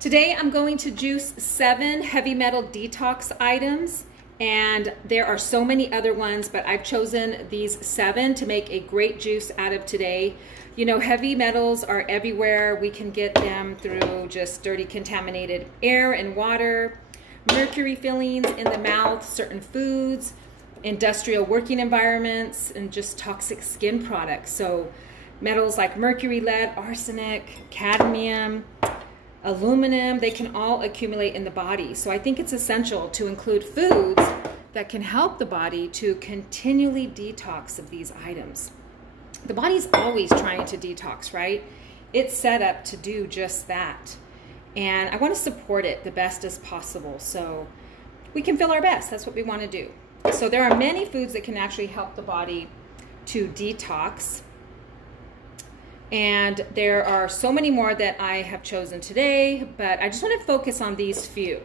Today I'm going to juice 7 heavy metal detox items, and there are so many other ones, but I've chosen these 7 to make a great juice out of today. You know, heavy metals are everywhere. We can get them through just dirty, contaminated air and water, mercury fillings in the mouth, certain foods, industrial working environments, and just toxic skin products. So metals like mercury, lead, arsenic, cadmium, aluminum, they can all accumulate in the body. So I think it's essential to include foods that can help the body to continually detox of these items. The body's always trying to detox, right? It's set up to do just that. And I want to support it the best as possible so we can feel our best. That's what we want to do. So there are many foods that can actually help the body to detox. And there are so many more that I have chosen today, but I just want to focus on these few.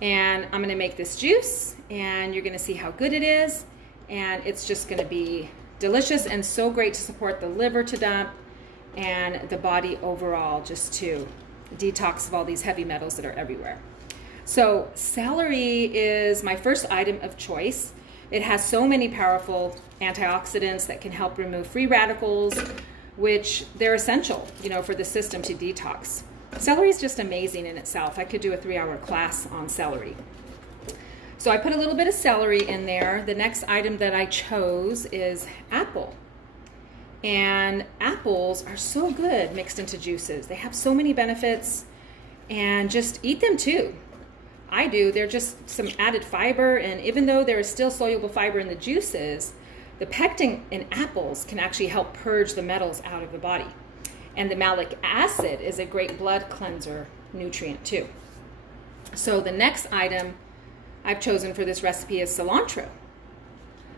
And I'm going to make this juice, and you're going to see how good it is. And it's just going to be delicious and so great to support the liver to dump and the body overall, just to detox of all these heavy metals that are everywhere. So celery is my first item of choice. It has so many powerful antioxidants that can help remove free radicals, which they're essential, you know, for the system to detox. Celery is just amazing in itself. I could do a 3-hour class on celery. So I put a little bit of celery in there. The next item that I chose is apple. And apples are so good mixed into juices. They have so many benefits, and just eat them too. I do. They're just some added fiber, and even though there is still soluble fiber in the juices, the pectin in apples can actually help purge the metals out of the body. And the malic acid is a great blood cleanser nutrient too. So the next item I've chosen for this recipe is cilantro.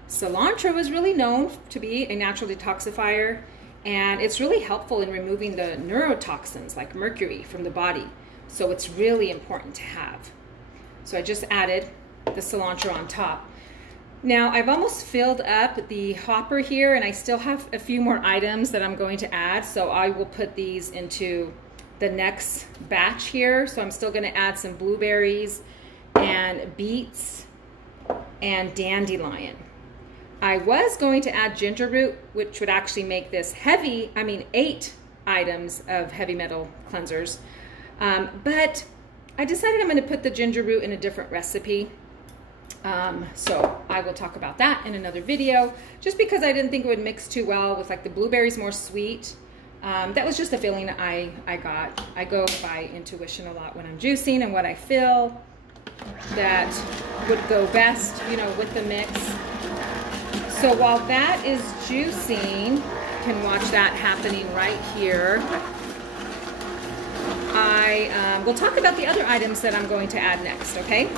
Cilantro is really known to be a natural detoxifier, and it's really helpful in removing the neurotoxins like mercury from the body. So it's really important to have. So I just added the cilantro on top. Now I've almost filled up the hopper here, and I still have a few more items that I'm going to add. So I will put these into the next batch here. So I'm still going to add some blueberries and beets and dandelion. I was going to add ginger root, which would actually make this 8 items of heavy metal cleansers. But I decided I'm going to put the ginger root in a different recipe. So I will talk about that in another video, just because I didn't think it would mix too well with like the blueberries more sweet. That was just a feeling I got. I go by intuition a lot when I'm juicing, and what I feel that would go best, you know, with the mix. So while that is juicing, you can watch that happening right here. I will talk about the other items that I'm going to add next, okay?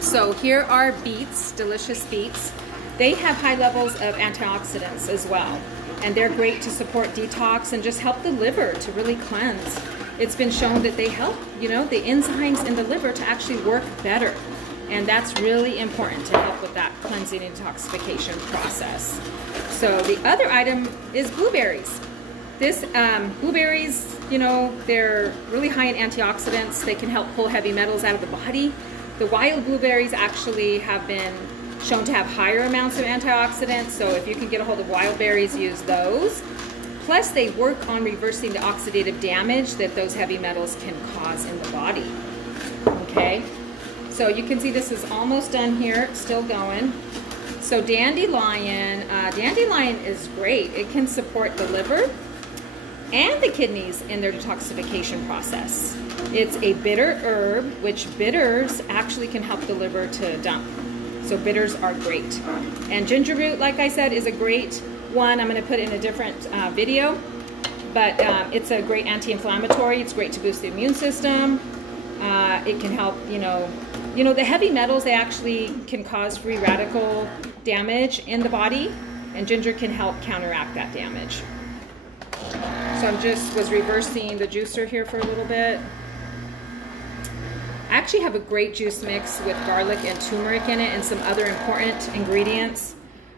So here are beets, delicious beets. They have high levels of antioxidants as well, and they're great to support detox and just help the liver to really cleanse. It's been shown that they help, you know, the enzymes in the liver to actually work better, and that's really important to help with that cleansing and detoxification process. So the other item is blueberries. Blueberries, you know, they're really high in antioxidants. They can help pull heavy metals out of the body. The wild blueberries actually have been shown to have higher amounts of antioxidants, so if you can get a hold of wild berries, use those. Plus, they work on reversing the oxidative damage that those heavy metals can cause in the body. Okay, so you can see this is almost done here, it's still going. So dandelion is great. It can support the liver and the kidneys in their detoxification process. It's a bitter herb, which bitters actually can help the liver to dump. So bitters are great. And ginger root, like I said, is a great one. I'm going to put in a different video, but it's a great anti-inflammatory. It's great to boost the immune system. It can help, you know, the heavy metals, they actually can cause free radical damage in the body, and ginger can help counteract that damage. So I was reversing the juicer here for a little bit. I actually have a great juice mix with garlic and turmeric in it and some other important ingredients,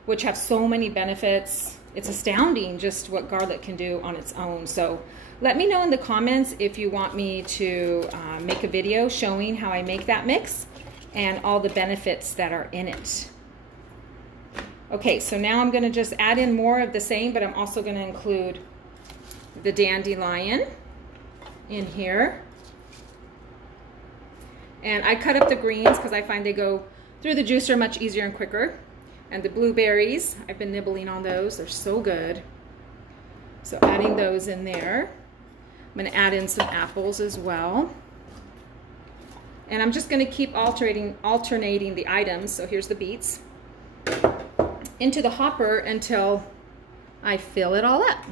which have so many benefits. it's astounding just what garlic can do on its own. So let me know in the comments if you want me to make a video showing how I make that mix and all the benefits that are in it. Okay, so now I'm gonna just add in more of the same, but I'm also gonna include the dandelion in here. And I cut up the greens because I find they go through the juicer much easier and quicker. And the blueberries, I've been nibbling on those, they're so good. So adding those in there. I'm gonna add in some apples as well. And I'm just gonna keep alternating the items. So here's the beets into the hopper until I fill it all up.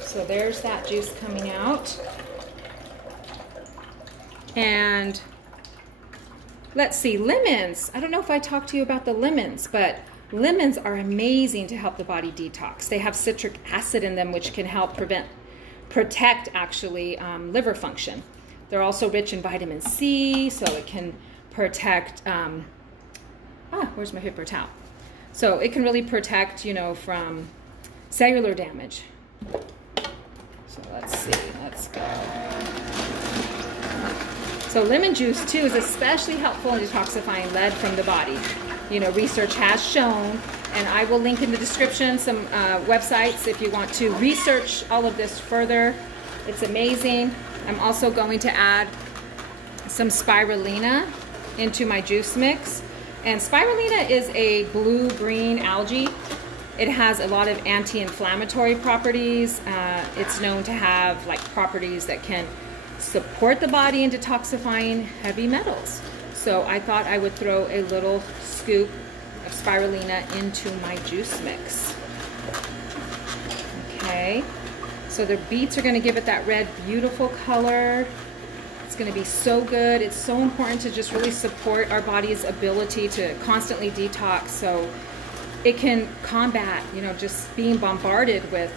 So there's that juice coming out. And let's see, lemons. I don't know if I talked to you about the lemons, but lemons are amazing to help the body detox. They have citric acid in them, which can help protect actually liver function. They're also rich in vitamin C, so it can protect, where's my paper towel? So it can really protect, you know, from cellular damage. So let's see, let's go. So lemon juice too is especially helpful in detoxifying lead from the body. You know, research has shown, and I will link in the description some websites if you want to research all of this further. It's amazing. I'm also going to add some spirulina into my juice mix. And spirulina is a blue-green algae. It has a lot of anti-inflammatory properties. It's known to have like properties that can support the body in detoxifying heavy metals. So I thought I would throw a little scoop of spirulina into my juice mix. Okay, so the beets are going to give it that red, beautiful color. It's going to be so good. It's so important to just really support our body's ability to constantly detox, so it can combat, you know, just being bombarded with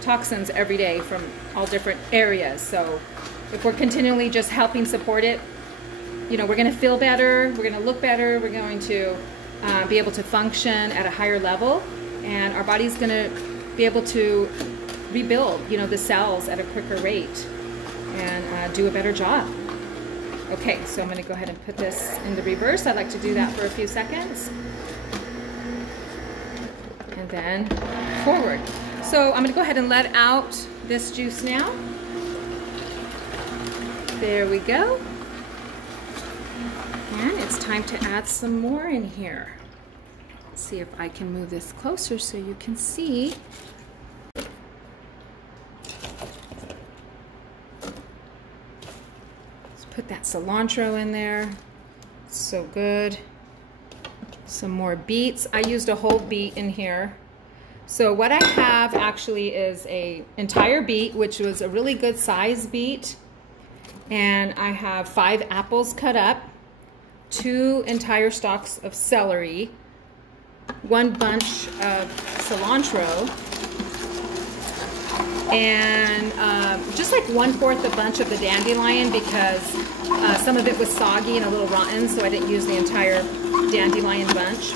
toxins every day from all different areas. So if we're continually just helping support it, you know, we're going to feel better, we're going to look better, we're going to be able to function at a higher level, and our body's going to be able to rebuild, you know, the cells at a quicker rate and do a better job. Okay, so I'm going to go ahead and put this in the reverse. I'd like to do that for a few seconds. And then forward. So I'm going to go ahead and let out this juice now. There we go. And it's time to add some more in here. Let's see if I can move this closer so you can see. Let's put that cilantro in there. It's so good. Some more beets. I used a whole beet in here. So what I have actually is an entire beet, which was a really good size beet. And I have 5 apples cut up, 2 entire stalks of celery, 1 bunch of cilantro, and just like 1/4 a bunch of the dandelion, because some of it was soggy and a little rotten, so I didn't use the entire dandelion bunch.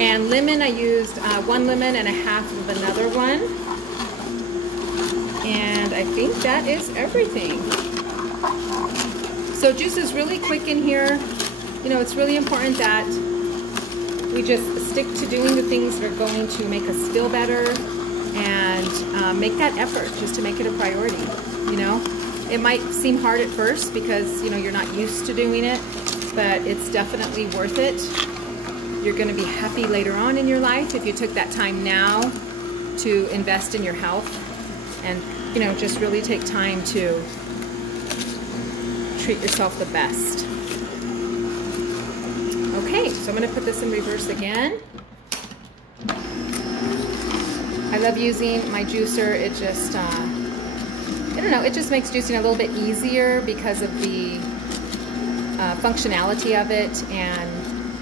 And lemon, I used 1 lemon and a half of another one. And I think that is everything. So juice is really quick in here. You know, it's really important that we just stick to doing the things that are going to make us feel better and make that effort just to make it a priority. You know, it might seem hard at first because, you know, you're not used to doing it, but it's definitely worth it. You're going to be happy later on in your life if you took that time now to invest in your health and, you know, just really take time to treat yourself the best. Okay, so I'm going to put this in reverse again. I love using my juicer. It just, I don't know, it just makes juicing a little bit easier because of the functionality of it and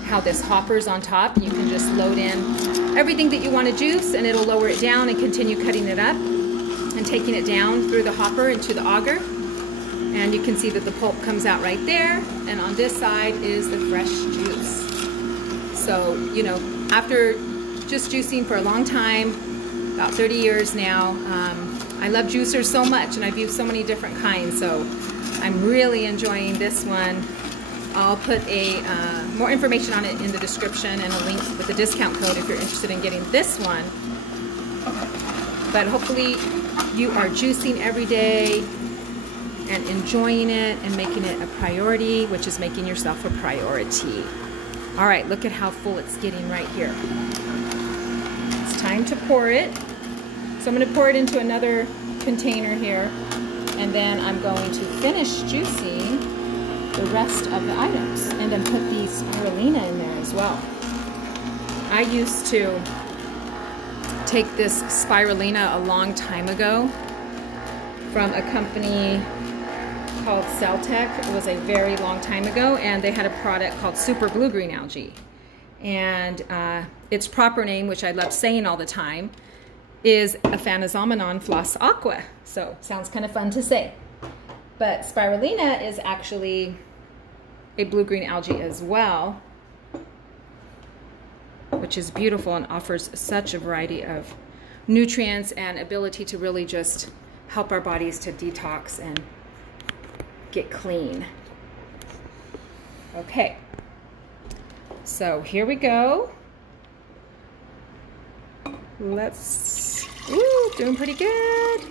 how this hopper's on top. You can just load in everything that you want to juice and it'll lower it down and continue cutting it up and taking it down through the hopper into the auger. And you can see that the pulp comes out right there, and on this side is the fresh juice. So, you know, after just juicing for a long time, about 30 years now. I love juicers so much, and I've used so many different kinds, so I'm really enjoying this one. I'll put more information on it in the description and a link with the discount code if you're interested in getting this one. But hopefully you are juicing every day and enjoying it and making it a priority, which is making yourself a priority. All right, look at how full it's getting right here. It's time to pour it. So I'm going to pour it into another container here, and then I'm going to finish juicing the rest of the items, and then put the spirulina in there as well. I used to take this spirulina a long time ago from a company called Celtec. It was a very long time ago, and they had a product called Super Blue Green Algae. And its proper name, which I love saying all the time, is Aphanizomenon floss aqua. So sounds kind of fun to say. But spirulina is actually a blue-green algae as well, which is beautiful and offers such a variety of nutrients and ability to really just help our bodies to detox and get clean. Okay, so here we go. Doing pretty good.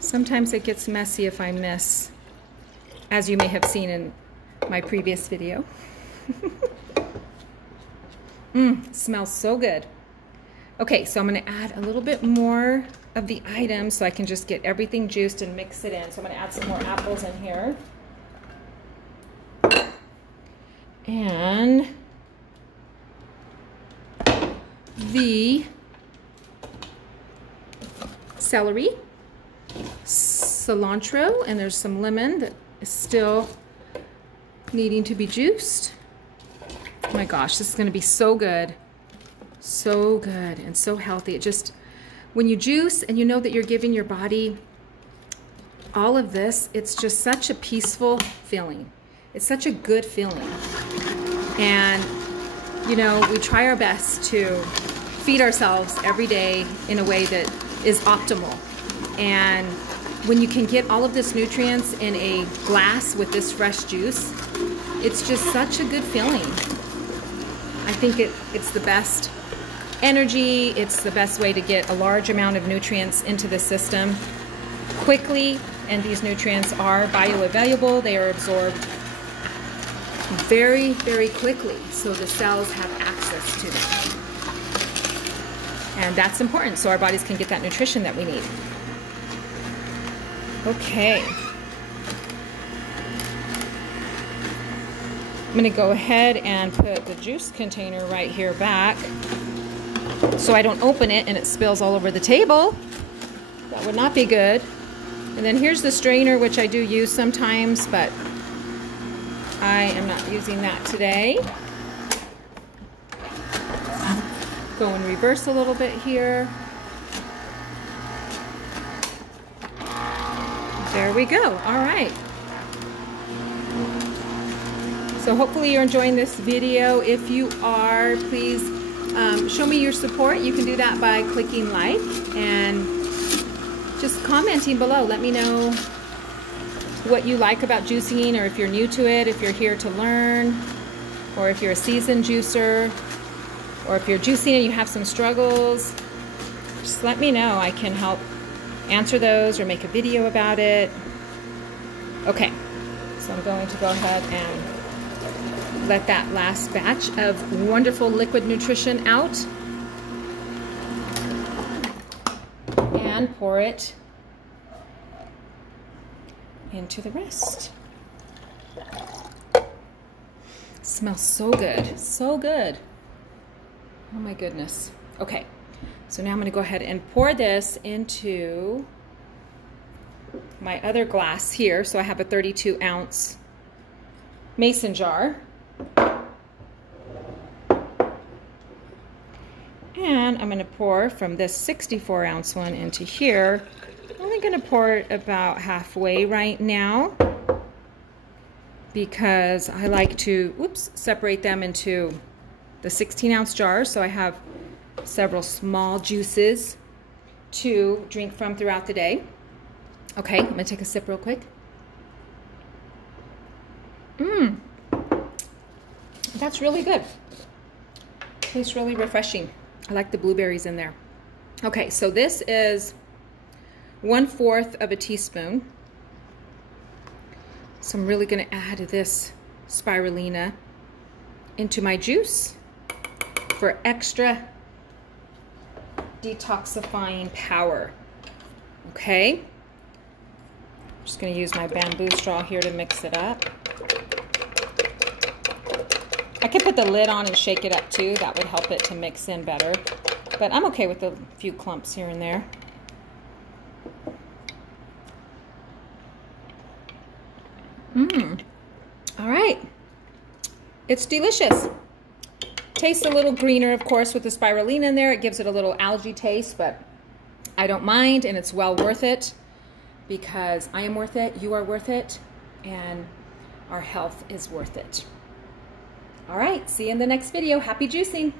Sometimes it gets messy if I miss, as you may have seen in my previous video. Smells so good. Okay, so I'm going to add a little bit more of the items so I can just get everything juiced and mix it in. So I'm going to add some more apples in here. And the celery, cilantro, and there's some lemon that is still needing to be juiced. Oh my gosh, this is going to be so good. So good and so healthy. It just, when you juice and you know that you're giving your body all of this, it's just such a peaceful feeling. It's such a good feeling. And, you know, we try our best to feed ourselves every day in a way that is optimal. And when you can get all of this nutrients in a glass with this fresh juice, it's just such a good feeling. I think it's the best energy. It's the best way to get a large amount of nutrients into the system quickly. And these nutrients are bioavailable. They are absorbed very, very quickly, so the cells have access to them. And that's important, so our bodies can get that nutrition that we need. Okay. I'm going to go ahead and put the juice container right here back so I don't open it and it spills all over the table. That would not be good. And then here's the strainer, which I do use sometimes, but I am not using that today. Go in reverse a little bit here. There we go. All right. So hopefully you're enjoying this video. If you are, please show me your support. You can do that by clicking like and just commenting below. Let me know what you like about juicing, or if you're new to it, if you're here to learn, or if you're a seasoned juicer, or if you're juicing and you have some struggles. Just let me know. I can help answer those or make a video about it. Okay, so I'm going to go ahead and let that last batch of wonderful liquid nutrition out and pour it into the rest. Smells so good, so good. Oh my goodness. Okay, so now I'm going to go ahead and pour this into my other glass here. So I have a 32-ounce mason jar. And I'm going to pour from this 64-ounce one into here. I'm only going to pour it about halfway right now because I like to, separate them into the 16-ounce jars, so I have several small juices to drink from throughout the day. Okay, I'm gonna take a sip real quick. That's really good. Tastes really refreshing. I like the blueberries in there. Okay, so this is 1/4 of a teaspoon. So I'm really gonna add this spirulina into my juice for extra detoxifying power. Okay, I'm just gonna use my bamboo straw here to mix it up. I could put the lid on and shake it up too. That would help it to mix in better. But I'm okay with a few clumps here and there. All right. It's delicious. Tastes a little greener, of course, with the spirulina in there. It gives it a little algae taste, but I don't mind, and it's well worth it because I am worth it, you are worth it, and our health is worth it. All right, see you in the next video. Happy juicing.